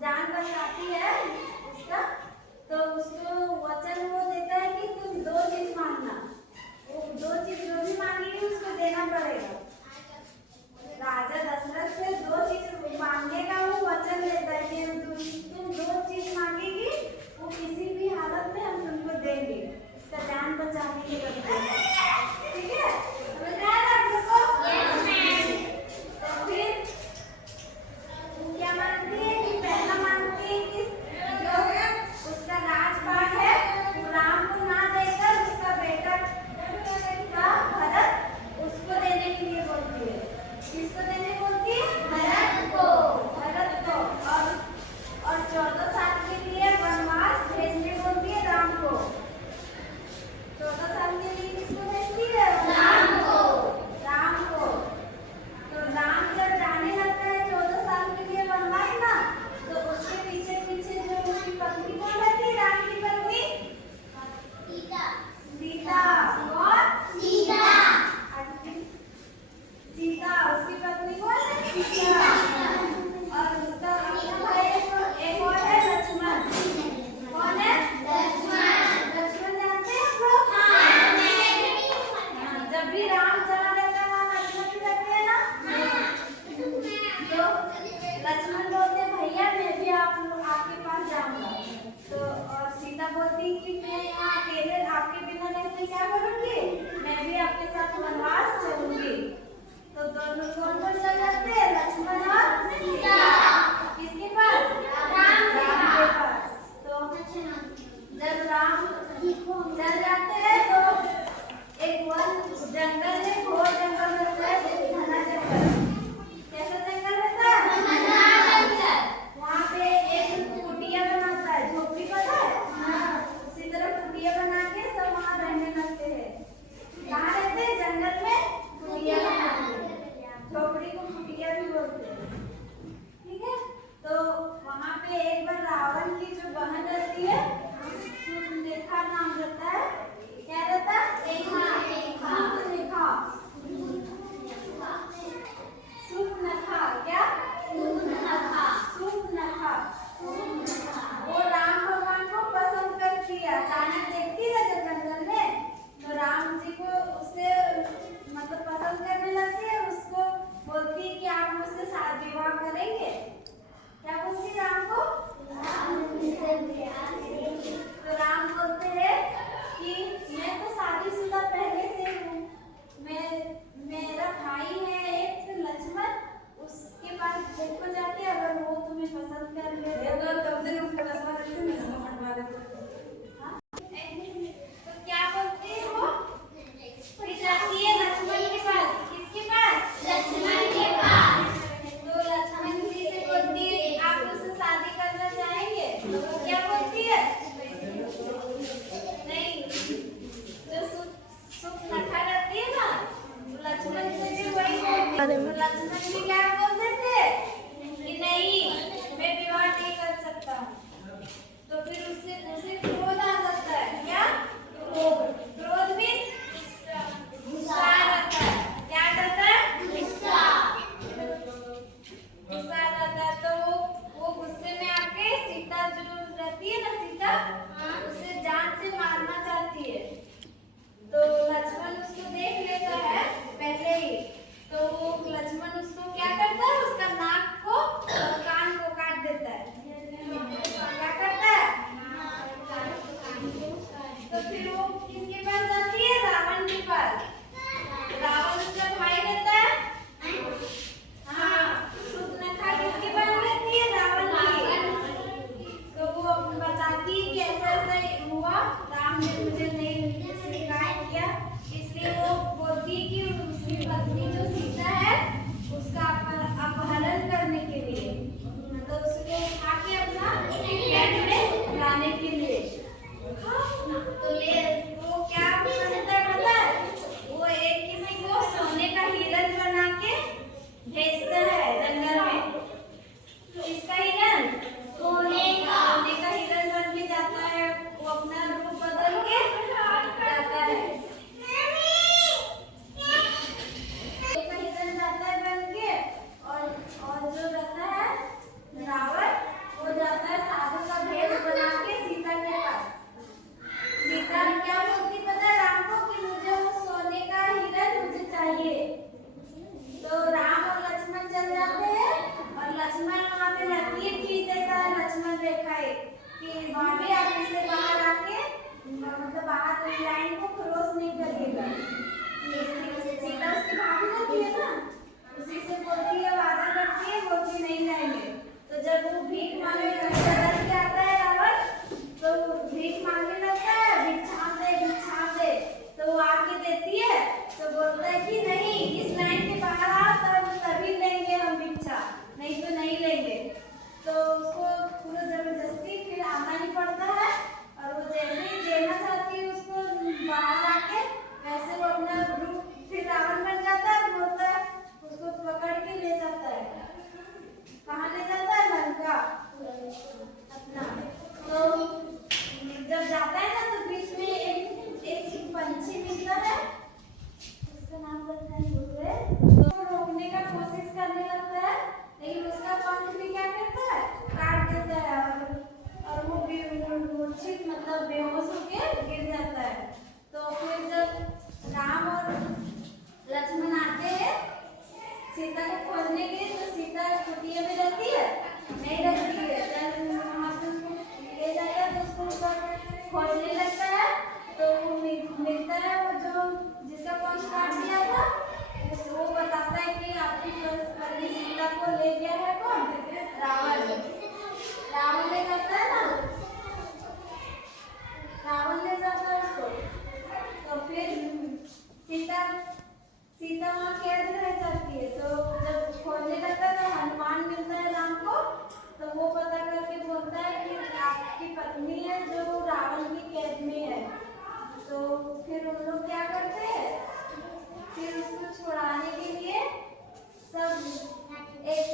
जान बचाती है उसका, तो उसको वचन वो देता है कि तुम दो चीज मांगना, वो दो चीज जो भी मांगेगी उसको देना पड़ेगा। राजा दशरथ से दो चीज मांगने का वो वचन लेता है कि तुम दो चीज मांगेगी, वो किसी भी हालत में हम तुमको देंगे, उसका जान बचाने के लिए। ठीक है, समझ में आया आप लोग को? तो फिर वो क्या मांगती है कि पहला मांगती है कि जो उसका राजपाट है वो राम को ना देकर उसका बेटा का भरत उसको देने के लिए बोलती है। किसको देने बोलती है? भरत को। भरत को। और 14 साल के लिए वनवास भेजने बोलती है राम को। 14 साल के लिए किसको भेजती है? राम को। राम को। तो राम जब जाने लगता है 14 साल के लिए वनवास ना, तो उसके पीछे पीछे जो उसकी पत्नी कौन रहती है? राम की पत्नी सीता। सीता कौन? सीता। सीता उसकी पत्नी कौन है? सीता। और उसका अपना भाई एक और है लक्ष्मण। कौन है? लक्ष्मण। लक्ष्मण जानते हैं आप लोग? हाँ, जब भी राम चला रहता है वहाँ लक्ष्मण भी रहते हैं ना। तो लक्ष्मण बोलते हैं भैया मैं भी आपके पास जाऊंगा। तो और सीता बोलती कि मैं यहाँ अकेले आपके बिना रहते क्या करूंगी, मैं भी आपके साथ वनवास चलूंगी। तो दोनों कौन कौन चल जाते हैं? लक्ष्मण और सीता। किसके पास? राम के पास। तो जब राम चल जाते हैं तो एक वन जंगल में, घोर जंगल रहता है, घना जंगल। कैसा जंगल रहता है? घना जंगल। वहाँ पे एक कुटिया बनाता है, झोपड़ी पता है? उसी तरह कुटिया बना के सब वहाँ रहने लगते हैं। कहाँ रहते हैं? जंगल में कुटिया बनाते हैं। झोपड़ी को कुटिया भी बोलते हैं। ठीक है, तो वहाँ पे एक बार रावण की जो बहन रहती है, सुपनेखा नाम रहता है। क्या रहता है? सुपनेखा। सुपनेखा। क्या? सुपनेखा। वो राम भगवान को पसंद करती है। अचानक देखती है जब जंगल में, तो राम जी को उससे मतलब पसंद करने लगती है। उसको बोलती है कि आप मुझसे विवाह करेंगे। क्या बोलती है राम को? तो राम बोलते हैं कि मैं तो शादीशुदा पहले से हूँ, मेरा भाई है एक लक्ष्मण, उसके पास देखो जाके, अगर वो तुम्हें पसंद कर ले तो क्या बोलते हैं वो? फिर जाती है लक्ष्मण के पास। किसके पास? लक्ष्मण के पास। तो लक्ष्मण जी से बोलती है आप उससे शादी करना चाहेंगे? तो वो क्या बोलती है? नहीं, जो सुपनेखा रहती है ना, लक्ष्मण से भी वही बोलती है। तो लक्ष्मण जी क्या बोल देते कि नहीं, मैं विवाह नहीं कर सकता। तो फिर उसे क्रोध आ जाता है। क्या? क्रोध भी गुस्सा रहता है। क्या रहता है? गुस्सा। गुस्सा रहता है। तो वो गुस्से में आके सीता जो रहती है ना, सीता उसे जान से मारना चाहती है। तो लक्ष्मण उसको देख लेता है पहले ही। तो वो लक्ष्मण उसको क्या करता है? उसका नाक को और कान को काट देता है। क्या करता है? तो फिर वो किसके पास जाती है? रावण के पास। रावण उसका भाई रहता है। हाँ, सुपनेखा किसकी बहन रहती है? रावण की। तो वो बताती है कि ऐसा ऐसा हुआ, राम ने मुझे नहीं स्वीकार किया, इसलिए वो बोलती है कि उसकी पत्नी जो सीता है उसका अपहरण करने उस लाइन को क्रॉस नहीं करिएगा। सीता उसकी भाभी रहती है ना, उसी से बोलती है, वादा करती है, बोलती नहीं जाएंगे। तो जब वो भीख मांगने डर के आता है रावण, तो भीख मांगने लगता है, भिक्षा दे। तो वो आके देती है, तो बोलता है कि नहीं, इस लाइन के बाहर आओ तभी लेंगे हम भिक्षा, नहीं तो नहीं लेंगे। तो उसको पूरा जबरदस्ती फिर आना ही पड़ता है, और वो जैसे ही देना चाहती है उसको बाहर आके, वैसे वो अपना ग्रुप फिर रावण बन जाता है, बोलता है, उसको पकड़ के ले जाता है। कहाँ ले जाता है? लंका अपना। तो जब जाता है ना, तो बीच में एक पंछी मिलता है, उसका नाम पता नहीं भूल गए, तो रोकने का कोशिश करने लगता है, लेकिन उसका पंख भी क्या करता है, काट देता है, और वो मूर्छित मतलब बेहोश होकर गिर जाता है। तो फिर जब राम और लक्ष्मण आते हैं सीता को खोजने के लिए, तो सीता कुटिया में रहती है, नहीं रहती है। जब वहाँ से उसको ले जाता है, तो उसको खोजने लगता है, तो वो मिलता है, वो जो जिसका पंख काट दिया था, वो बताता है कि आपकी पत्नी सीता को ले गया है कौन? रावण। रावण ले जाता है ना, रावण ले जाता है उसको। तो फिर सीता वहाँ कैद रह जाती है। तो जब खोजने लगता है, तो हनुमान मिलता है राम को, तो वो पता करके बोलता है कि आपकी पत्नी है जो रावण की कैद में है। तो फिर उन लोग क्या करते हैं, फिर उसको छुड़ाने के लिए सब एक